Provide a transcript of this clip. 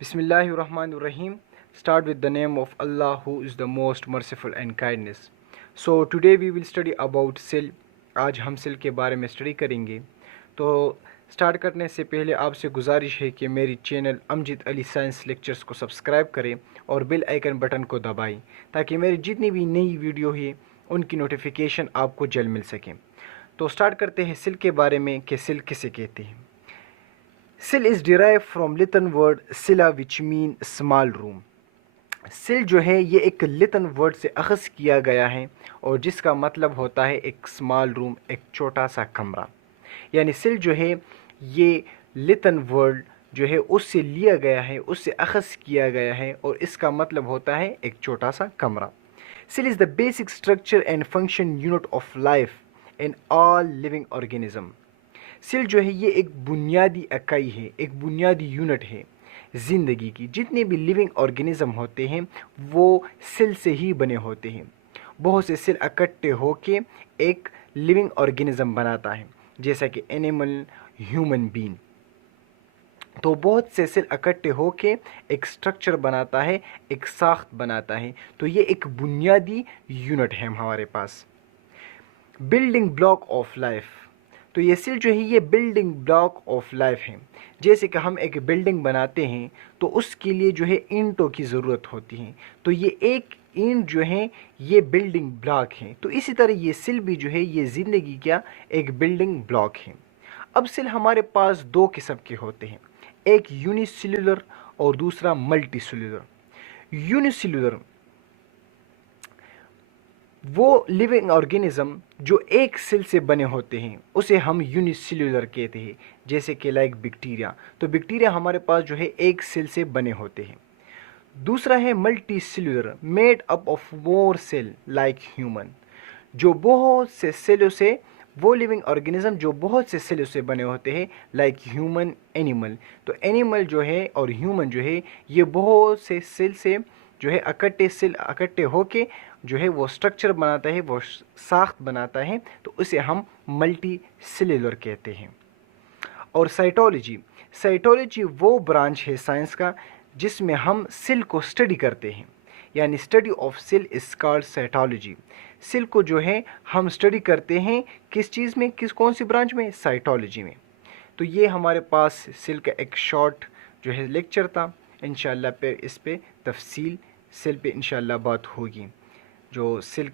Bismillahirrahmanirrahim. Start with the name of Allah who is the most merciful and kindness. So today we will study about सिल. आज हम सिल के बारे में स्टडी करेंगे. तो स्टार्ट करने से पहले आपसे गुजारिश है कि मेरी channel Amjad Ali science lectures को सब्सक्राइब करें और बेल आइकन बटन को दबाएं ताकि मेरी जितनी भी नई वीडियो है उनकी नोटिफिकेशन आपको जल्द मिल सके. तो स्टार्ट करते हैं सिल के बारे में कि सिल किसे कहते हैं. सिल इज़ डिराइव फ्रॉम लितन वर्ड सिला विच मीन स्मॉल रूम. सिल जो है ये एक लितन वर्ड से अखज़ किया गया है और जिसका मतलब होता है एक स्मॉल रूम, एक छोटा सा कमरा. यानी सिल जो है ये लितन वर्ड जो है उससे लिया गया है, उससे अखज़ किया गया है और इसका मतलब होता है एक छोटा सा कमरा. सिल is the basic structure and function unit of life in all living organism. सिल जो है ये एक बुनियादी इकाई है, एक बुनियादी यूनिट है ज़िंदगी की. जितने भी लिविंग ऑर्गेनिज़म होते हैं वो सिल से ही बने होते हैं. बहुत से सिल इकट्ठे होके एक लिविंग ऑर्गेनिज़म बनाता है, जैसा कि एनिमल, ह्यूमन बीइंग. तो बहुत से सिल इकट्ठे होके एक स्ट्रक्चर बनाता है, एक साख्त बनाता है. तो ये एक बुनियादी यूनिट है हमारे पास. Building block of life. तो ये सिल जो है ये बिल्डिंग ब्लॉक ऑफ लाइफ है. जैसे कि हम एक बिल्डिंग बनाते हैं तो उसके लिए जो है ईंटों की ज़रूरत होती है. तो ये एक ईंट जो है ये बिल्डिंग ब्लॉक है. तो इसी तरह ये सिल भी जो है ये ज़िंदगी का एक बिल्डिंग ब्लॉक है. अब सिल हमारे पास दो किस्म के होते हैं, एक यूनिसेल्युलर और दूसरा मल्टी सेल्युलर. यूनिसेल्युलर वो लिविंग ऑर्गेनिज़म जो एक सेल से बने होते हैं उसे हम यूनिसेल्युलर कहते हैं, जैसे कि लाइक बैक्टीरिया. तो बैक्टीरिया हमारे पास जो है एक सेल से बने होते हैं. दूसरा है multi cellular, made up of more cell like human. जो बहुत से सेलों से, वो लिविंग ऑर्गेनिज़म जो बहुत से सेलों से बने होते हैं लाइक ह्यूमन, एनिमल. तो एनिमल जो है और ह्यूमन जो है ये बहुत से सेल से जो है इकट्ठे होके जो है वो स्ट्रक्चर बनाता है, वो साख्त बनाता है. तो उसे हम मल्टी सेल्युलर कहते हैं. और साइटोलॉजी वो ब्रांच है साइंस का जिसमें हम सेल को स्टडी करते हैं. यानी study of cell is called cytology. Cell को जो है हम स्टडी करते हैं किस चीज़ में, कौन सी ब्रांच में, साइटोलॉजी में. तो ये हमारे पास सेल का एक शॉर्ट जो है लेक्चर था. इंशाल्लाह पे इस पे तफसील सेल पे इंशाल्लाह बात होगी. जो सेल